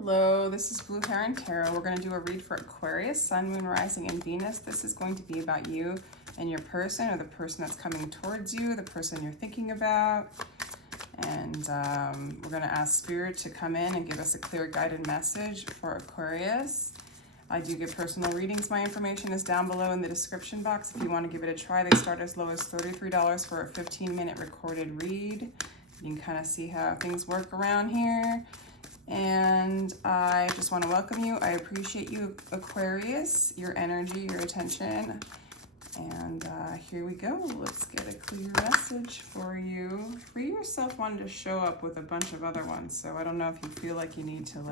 Hello, this is Blue Heron Tarot. We're going to do a read for Aquarius, Sun, Moon, Rising, and Venus. This is going to be about you and your person, or the person that's coming towards you, the person you're thinking about. And we're going to ask Spirit to come in and give us a clear guided message for Aquarius. I do give personal readings. My information is down below in the description box. If you want to give it a try, they start as low as $33 for a 15-minute recorded read. You can kind of see how things work around here. And I just want to welcome you. I appreciate you, Aquarius, your energy, your attention. And here we go. Let's get a clear message for you. Free yourself wanted to show up with a bunch of other ones. So I don't know if you feel like you need to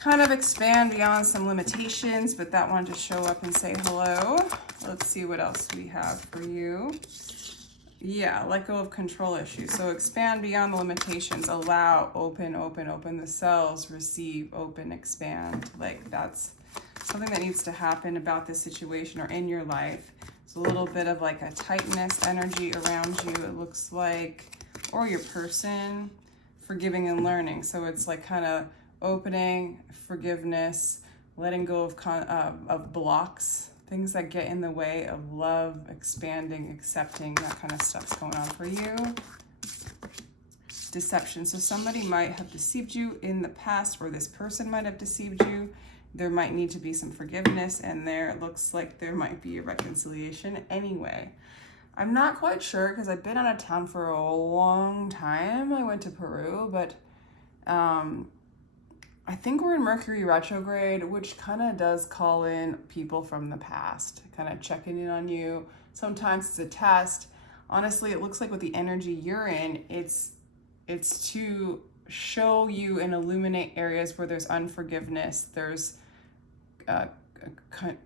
kind of expand beyond some limitations, but that wanted to show up and say hello. Let's see what else we have for you. Yeah, let go of control issues. So expand beyond the limitations. Allow, open, open, open the cells, receive, open, expand. Like that's something that needs to happen about this situation or in your life. It's a little bit of like a tightness energy around you, it looks like, or your person, forgiving and learning. So it's like kind of opening, forgiveness, letting go of blocks, things that get in the way of love, expanding, accepting, that kind of stuff's going on for you. Deception. So somebody might have deceived you in the past, or this person might have deceived you. There might need to be some forgiveness, and there it looks like there might be a reconciliation anyway. I'm not quite sure because I've been out of town for a long time. I went to Peru, but I think we're in Mercury retrograde, which kind of does call in people from the past, kind of checking in on you. Sometimes it's a test. Honestly, it looks like with the energy you're in, it's to show you and illuminate areas where there's unforgiveness, there's a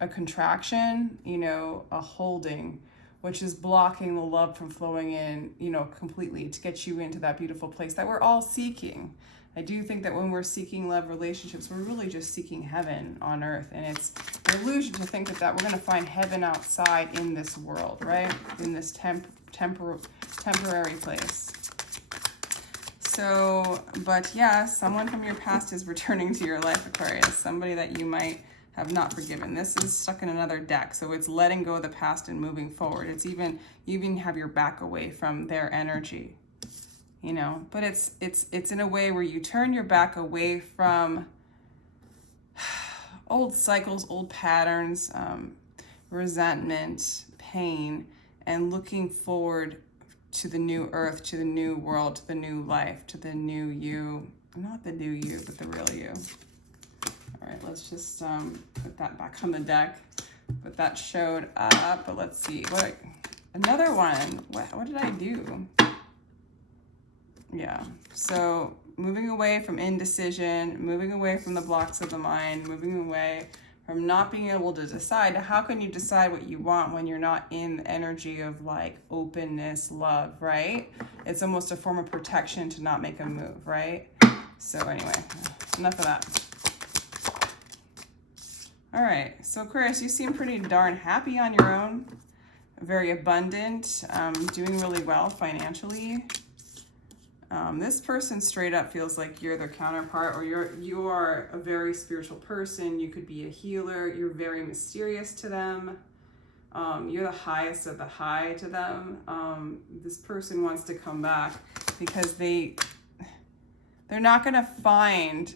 contraction, you know, a holding, which is blocking the love from flowing in, you know, completely to get you into that beautiful place that we're all seeking. I do think that when we're seeking love relationships, we're really just seeking heaven on earth. And it's an illusion to think that we're going to find heaven outside in this world, right? In this temporary place. So, but yeah, someone from your past is returning to your life, Aquarius. Somebody that you might have not forgiven. This is stuck in another deck. So it's letting go of the past and moving forward. It's even, you even have your back away from their energy. You know, but it's in a way where you turn your back away from old cycles, old patterns, resentment, pain, and looking forward to the new earth, to the new world, to the new life, to the new you. Not the new you, but the real you. All right, let's just put that back on the deck. But that showed up, but let's see. What? Another one. What did I do? Yeah, so moving away from indecision, moving away from the blocks of the mind, moving away from not being able to decide. How can you decide what you want when you're not in the energy of like openness, love, right? It's almost a form of protection to not make a move, right? So anyway, enough of that. All right, so Aquarius, you seem pretty darn happy on your own, very abundant, doing really well financially. This person straight up feels like you're their counterpart, or you are a very spiritual person. You could be a healer. You're very mysterious to them. You're the highest of the high to them. This person wants to come back because they're not going to find,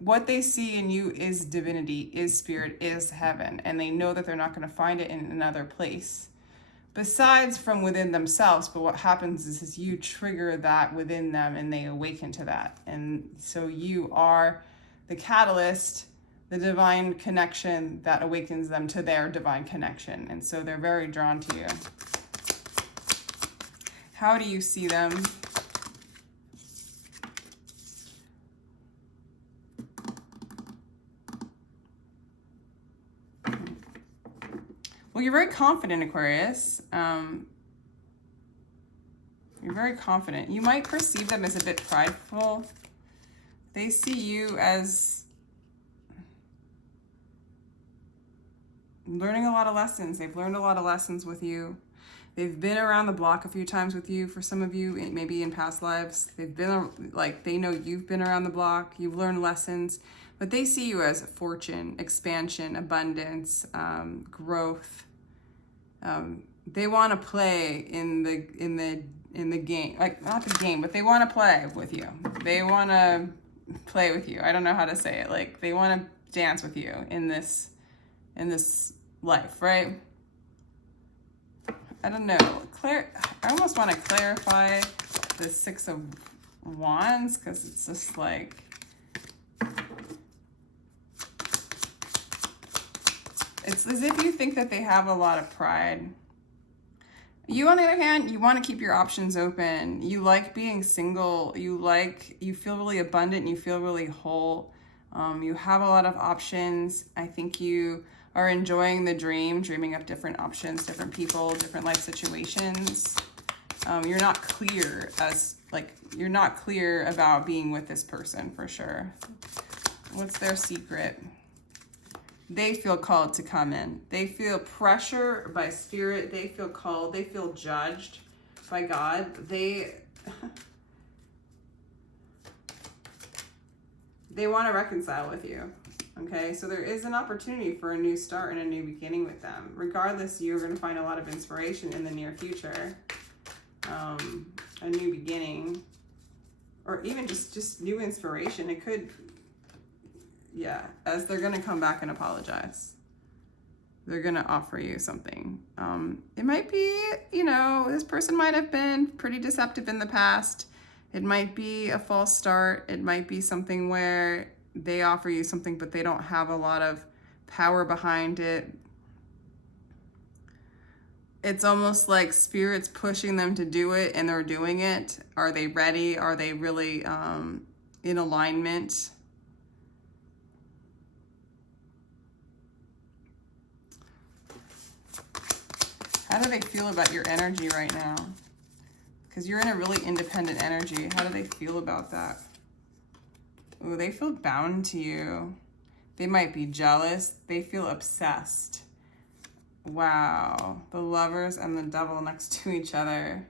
what they see in you is divinity, is spirit, is heaven, and they know that they're not going to find it in another place besides from within themselves. But what happens is you trigger that within them and they awaken to that. And so you are the catalyst, the divine connection that awakens them to their divine connection. And so they're very drawn to you. How do you see them? Well, you're very confident, Aquarius. You're very confident. You might perceive them as a bit prideful. They see you as learning a lot of lessons. They've learned a lot of lessons with you. They've been around the block a few times with you. For some of you, maybe in past lives, they've been like, they know you've been around the block, you've learned lessons, but they see you as fortune, expansion, abundance, growth. They want to play in the game, like not the game, but they want to play with you. They want to play with you. I don't know how to say it. Like they want to dance with you in this life, right? I don't know. I almost want to clarify the Six of Wands, because it's just like, it's as if you think that they have a lot of pride. You, on the other hand, you want to keep your options open. You like being single. You feel really abundant. You feel really whole. You have a lot of options. I think you are enjoying the dream, dreaming up different options, different people, different life situations. You're not clear you're not clear about being with this person for sure. What's their secret? They feel called to come in. They feel pressure by spirit. They feel called. They feel judged by God. They want to reconcile with you. Okay, so there is an opportunity for a new start and a new beginning with them. Regardless, you're going to find a lot of inspiration in the near future. A new beginning, or even just new inspiration. It could, yeah, as they're going to come back and apologize. They're going to offer you something. It might be, this person might have been pretty deceptive in the past. It might be a false start. It might be something where they offer you something, but they don't have a lot of power behind it. It's almost like spirit's pushing them to do it, and they're doing it. Are they ready? Are they really in alignment? How do they feel about your energy right now? Because you're in a really independent energy. How do they feel about that? Oh, they feel bound to you. They might be jealous. They feel obsessed. Wow. The Lovers and the Devil next to each other.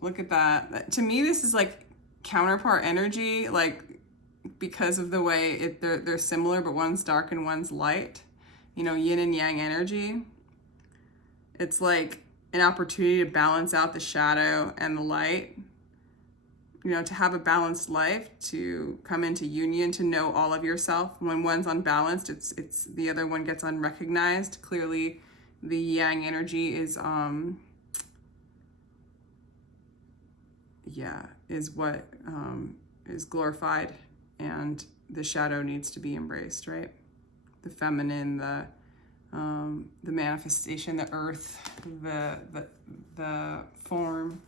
Look at that. To me, this is like counterpart energy, like because of the way they're similar, but one's dark and one's light. Yin and yang energy. It's like an opportunity to balance out the shadow and the light. To have a balanced life, to come into union, to know all of yourself. When one's unbalanced, it's the other one gets unrecognized. Clearly, the yang energy is is what is glorified, and the shadow needs to be embraced, right? The feminine, the manifestation, the earth, the form.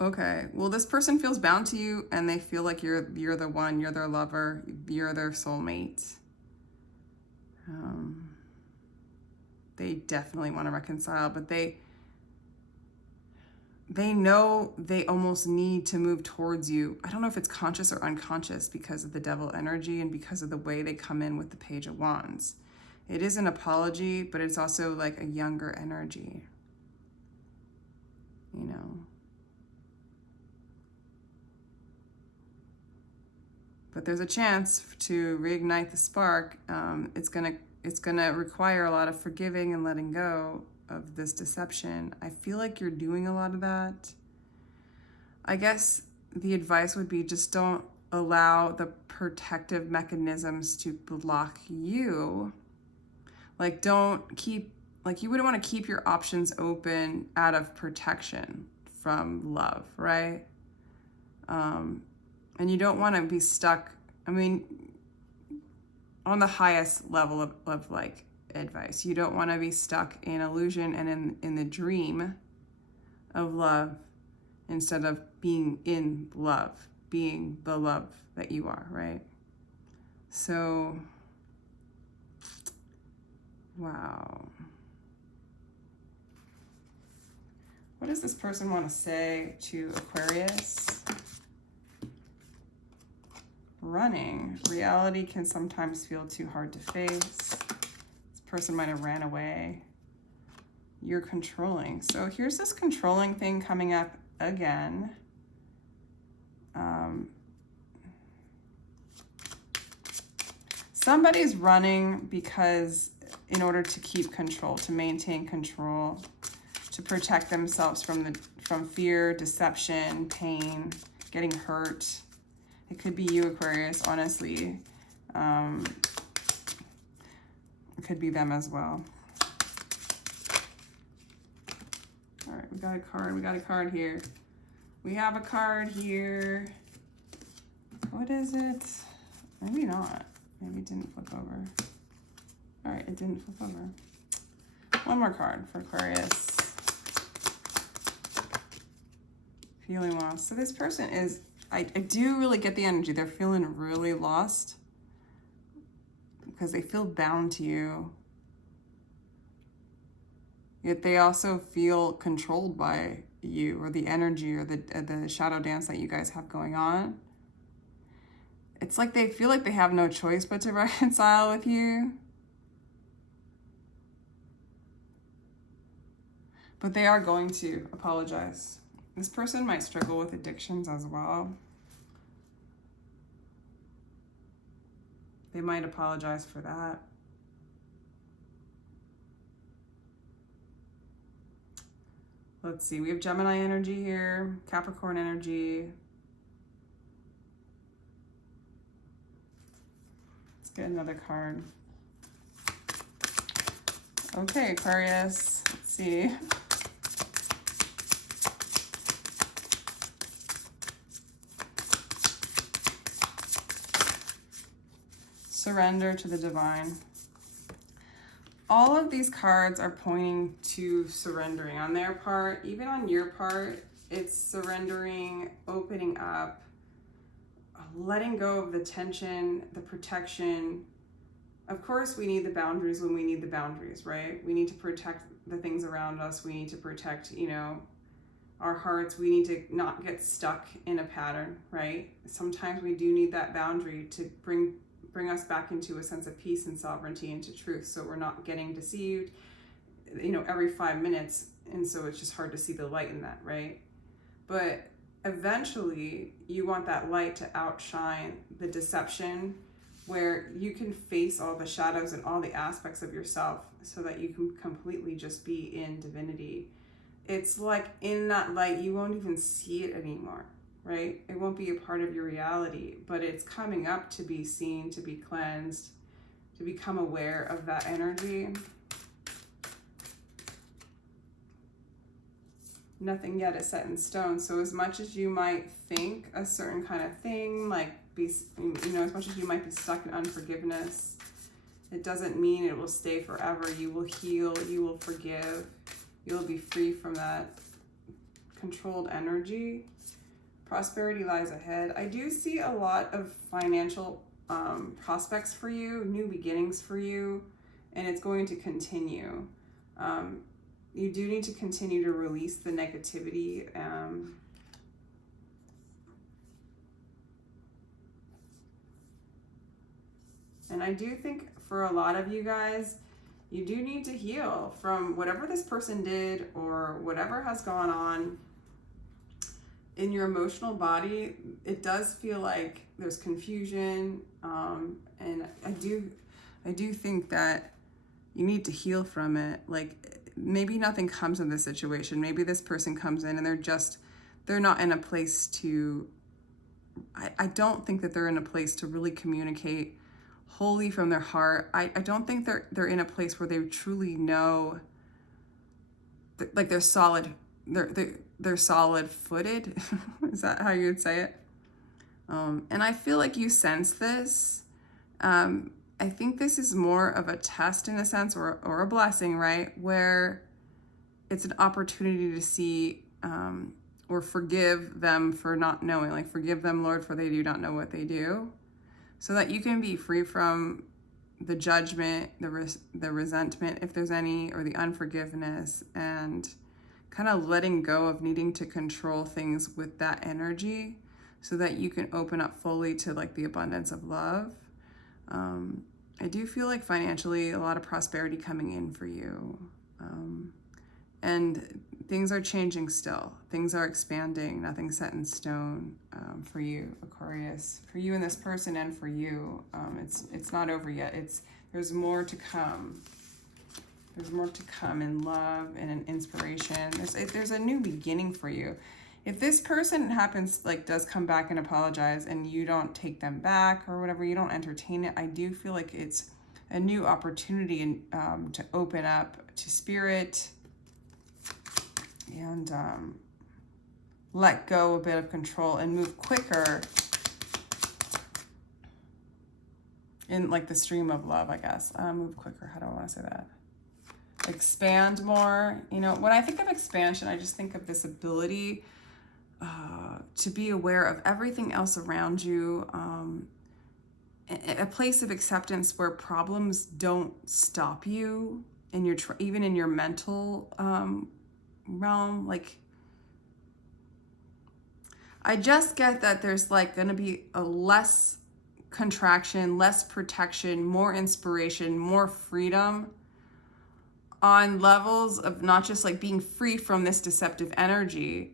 Okay, well, this person feels bound to you, and they feel like you're the one, you're their lover, you're their soulmate. They definitely want to reconcile, but they know they almost need to move towards you. I don't know if it's conscious or unconscious because of the Devil energy and because of the way they come in with the Page of Wands. It is an apology, but it's also like a younger energy, But there's a chance to reignite the spark. It's gonna require a lot of forgiving and letting go of this deception. I feel like you're doing a lot of that. I guess the advice would be just don't allow the protective mechanisms to block you. Like you wouldn't want to keep your options open out of protection from love, right? And you don't want to be stuck, on the highest level of like advice. You don't want to be stuck in illusion and in the dream of love instead of being in love, being the love that you are, right? So, wow. What does this person want to say to Aquarius? running. Reality can sometimes feel too hard to face. This person might have ran away. You're controlling. So here's this controlling thing coming up again. Somebody's running because in order to keep control, to maintain control, to protect themselves from fear, deception, pain, getting hurt. It could be you, Aquarius, honestly. It could be them as well. All right, we got a card. We got a card here. We have a card here. What is it? Maybe not. Maybe it didn't flip over. All right, it didn't flip over. One more card for Aquarius. Feeling lost. So this person is, I do really get the energy. They're feeling really lost because they feel bound to you. Yet they also feel controlled by you, or the energy, or the shadow dance that you guys have going on. It's like they feel like they have no choice but to reconcile with you. But they are going to apologize. This person might struggle with addictions as well. They might apologize for that. Let's see, we have Gemini energy here, Capricorn energy. Let's get another card. Okay, Aquarius, let's see. Surrender to the divine. All of these cards are pointing to surrendering on their part. Even on your part, it's surrendering, opening up, letting go of the tension, the protection. Of course, we need the boundaries when we need the boundaries, right? We need to protect the things around us. We need to protect, our hearts. We need to not get stuck in a pattern, right? Sometimes we do need that boundary to bring us back into a sense of peace and sovereignty, into truth, so we're not getting deceived, every 5 minutes, and so it's just hard to see the light in that, right? But eventually, you want that light to outshine the deception, where you can face all the shadows and all the aspects of yourself so that you can completely just be in divinity. It's like in that light, you won't even see it anymore. Right? It won't be a part of your reality, but it's coming up to be seen, to be cleansed, to become aware of that energy. Nothing yet is set in stone. So as much as you might think a certain kind of thing, as much as you might be stuck in unforgiveness, it doesn't mean it will stay forever. You will heal, you will forgive, you'll be free from that controlled energy. Prosperity lies ahead. I do see a lot of financial prospects for you, new beginnings for you, and it's going to continue. You do need to continue to release the negativity. And I do think for a lot of you guys, you do need to heal from whatever this person did or whatever has gone on in your emotional body. It does feel like there's confusion, and I do think that you need to heal from it. Like, maybe nothing comes of this situation. Maybe this person comes in and they're not in a place to, I don't think that they're in a place to really communicate wholly from their heart. I don't think they're in a place where they truly know, like they're solid. They're solid footed. Is that how you would say it? And I feel like you sense this. I think this is more of a test in a sense, or a blessing, right? Where it's an opportunity to see or forgive them for not knowing. Like, forgive them, Lord, for they do not know what they do. So that you can be free from the judgment, the resentment, if there's any, or the unforgiveness, and kind of letting go of needing to control things with that energy, so that you can open up fully to like the abundance of love. I do feel like financially a lot of prosperity coming in for you. And things are changing still. Things are expanding. Nothing's set in stone for you, Aquarius. For you and this person, and for you. It's not over yet. There's more to come. There's more to come in love and in inspiration. There's a new beginning for you. If this person does come back and apologize and you don't take them back or whatever, you don't entertain it, I do feel like it's a new opportunity to open up to spirit and let go a bit of control and move quicker in like the stream of love, I guess. Move quicker. How do I want to say that? Expand more. You know, when I think of expansion, I just think of this ability to be aware of everything else around you, a place of acceptance where problems don't stop you in your even in your mental realm. Like, I just get that there's like going to be a less contraction, less protection, more inspiration, more freedom on levels of not just like being free from this deceptive energy,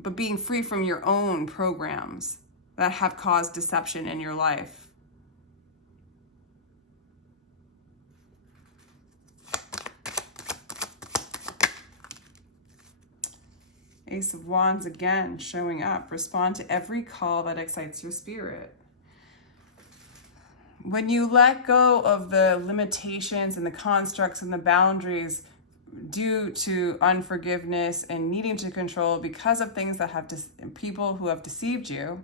but being free from your own programs that have caused deception in your life. Ace of Wands again showing up. Respond to every call that excites your spirit. When you let go of the limitations and the constructs and the boundaries due to unforgiveness and needing to control because of things that have people who have deceived you,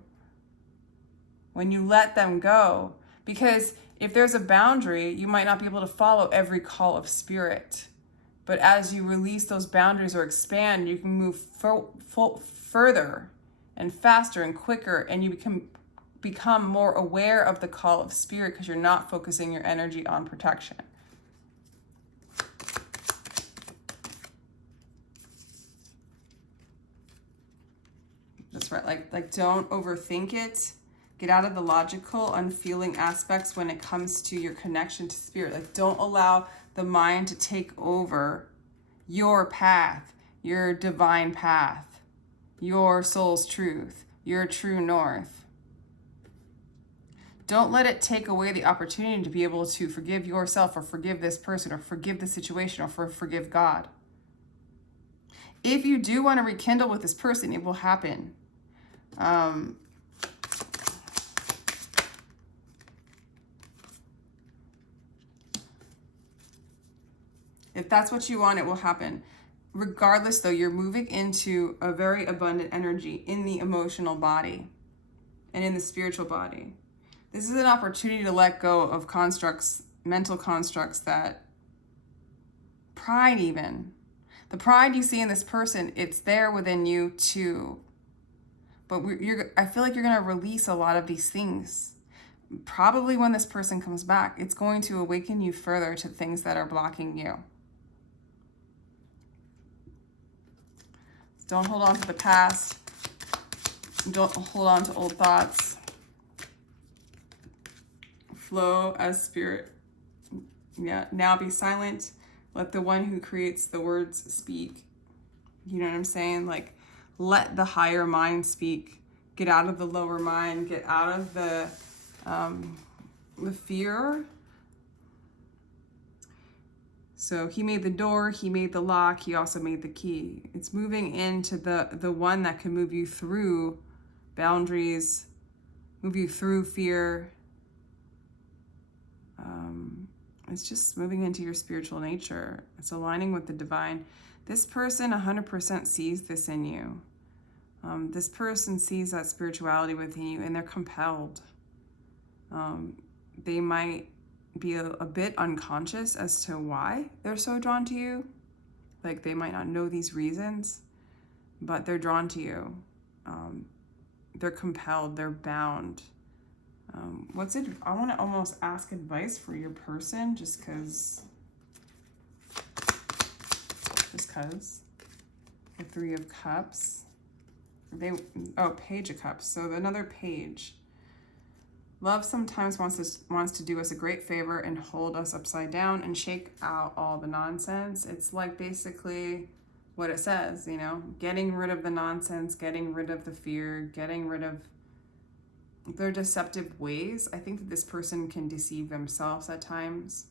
when you let them go, because if there's a boundary, you might not be able to follow every call of spirit. But as you release those boundaries or expand, you can move further and faster and quicker, and you become more aware of the call of spirit because you're not focusing your energy on protection. That's right. Like don't overthink it. Get out of the logical, unfeeling aspects when it comes to your connection to spirit. Like, don't allow the mind to take over your path, your divine path, your soul's truth, your true north. Don't let it take away the opportunity to be able to forgive yourself or forgive this person or forgive the situation or forgive God. If you do want to rekindle with this person, it will happen. If that's what you want, it will happen. Regardless, though, you're moving into a very abundant energy in the emotional body and in the spiritual body. This is an opportunity to let go of constructs, mental constructs that pride even. The pride you see in this person, it's there within you too. But I feel like you're going to release a lot of these things. Probably when this person comes back, it's going to awaken you further to things that are blocking you. Don't hold on to the past. Don't hold on to old thoughts. Flow as spirit. Yeah, now be silent. Let the one who creates the words speak. You know what I'm saying? Like, let the higher mind speak. Get out of the lower mind. Get out of the fear. So he made the door, he made the lock, he also made the key. It's moving into the one that can move you through boundaries, move you through fear. It's just moving into your spiritual nature. It's aligning with the divine. This person 100% sees this in you. This person sees that spirituality within you, and they're compelled. They might be a bit unconscious as to why they're so drawn to you. Like, they might not know these reasons, but they're drawn to you. They're compelled, they're bound. I want to almost ask advice for your person just because. The 3 of Cups. Page of Cups. So another page. Love sometimes wants to do us a great favor and hold us upside down and shake out all the nonsense. It's like basically what it says, you know, getting rid of the nonsense, getting rid of the fear, getting rid of their deceptive ways. I think that this person can deceive themselves at times.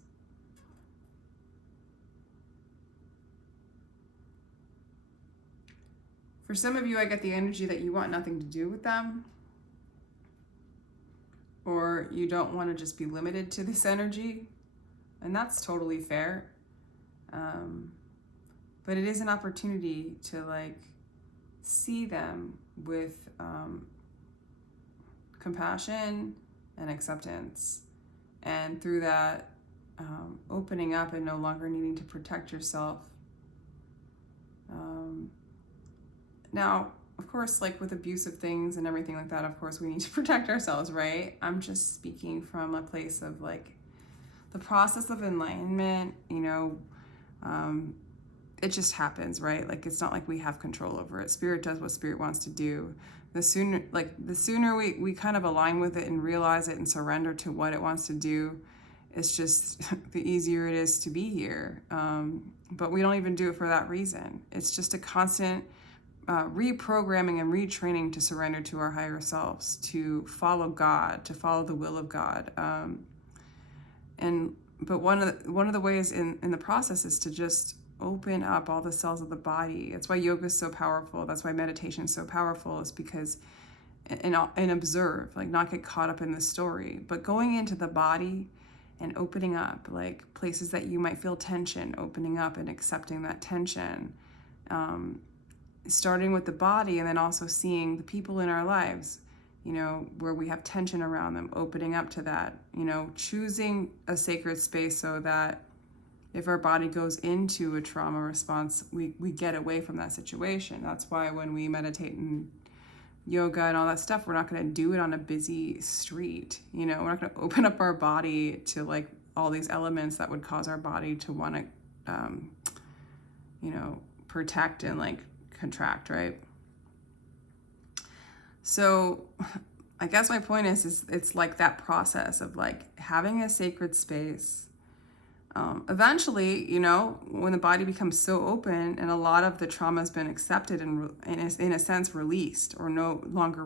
For some of you, I get the energy that you want nothing to do with them, or you don't want to just be limited to this energy, and that's totally fair. But it is an opportunity to like see them with compassion and acceptance, and through that opening up and no longer needing to protect yourself. Now, of course, like with abusive things and everything like that, of course we need to protect ourselves, right? I'm just speaking from a place of like the process of enlightenment, you know, it just happens, right? Like it's not like we have control over it. Spirit does what Spirit wants to do. The sooner we kind of align with it and realize it and surrender to what it wants to do, it's just the easier it is to be here. But we don't even do it for that reason. It's just a constant reprogramming and retraining to surrender to our higher selves, to follow God, to follow the will of God. But one of the ways in the process is to just open up all the cells of the body. That's why yoga is so powerful. That's why meditation is so powerful, is because and observe, like not get caught up in the story, but going into the body and opening up, like places that you might feel tension, opening up and accepting that tension. Starting with the body, and then also seeing the people in our lives, you know, where we have tension around them, opening up to that, you know, choosing a sacred space so that if our body goes into a trauma response, we get away from that situation. That's why when we meditate and yoga and all that stuff, we're not going to do it on a busy street. You know, we're not going to open up our body to like all these elements that would cause our body to want to, you know, protect and like contract, right? So I guess my point is it's like that process of like having a sacred space. Eventually, you know, when the body becomes so open and a lot of the trauma has been accepted and is in a sense released, or no longer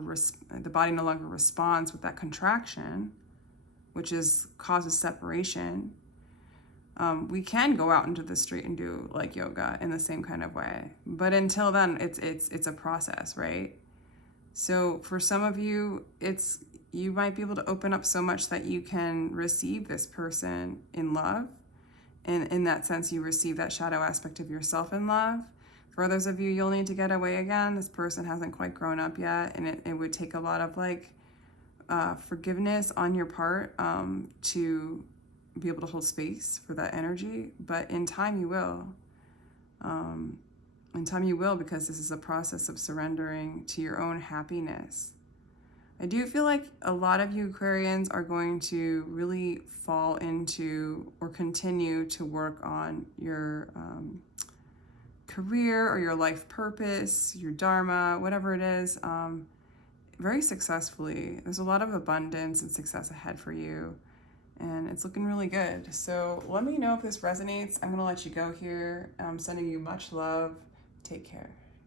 the body no longer responds with that contraction, which causes separation. We can go out into the street and do like yoga in the same kind of way. But until then, it's a process, right? So for some of you, you might be able to open up so much that you can receive this person in love. And in that sense, you receive that shadow aspect of yourself in love. For others of you, you'll need to get away again. This person hasn't quite grown up yet. And it would take a lot of like forgiveness on your part to be able to hold space for that energy, but in time you will. In time you will, because this is a process of surrendering to your own happiness. I do feel like a lot of you Aquarians are going to really fall into or continue to work on your career or your life purpose, your dharma, whatever it is, very successfly. There's a lot of abundance and success ahead for you. And it's looking really good. So let me know if this resonates. I'm going to let you go here. I'm sending you much love. Take care.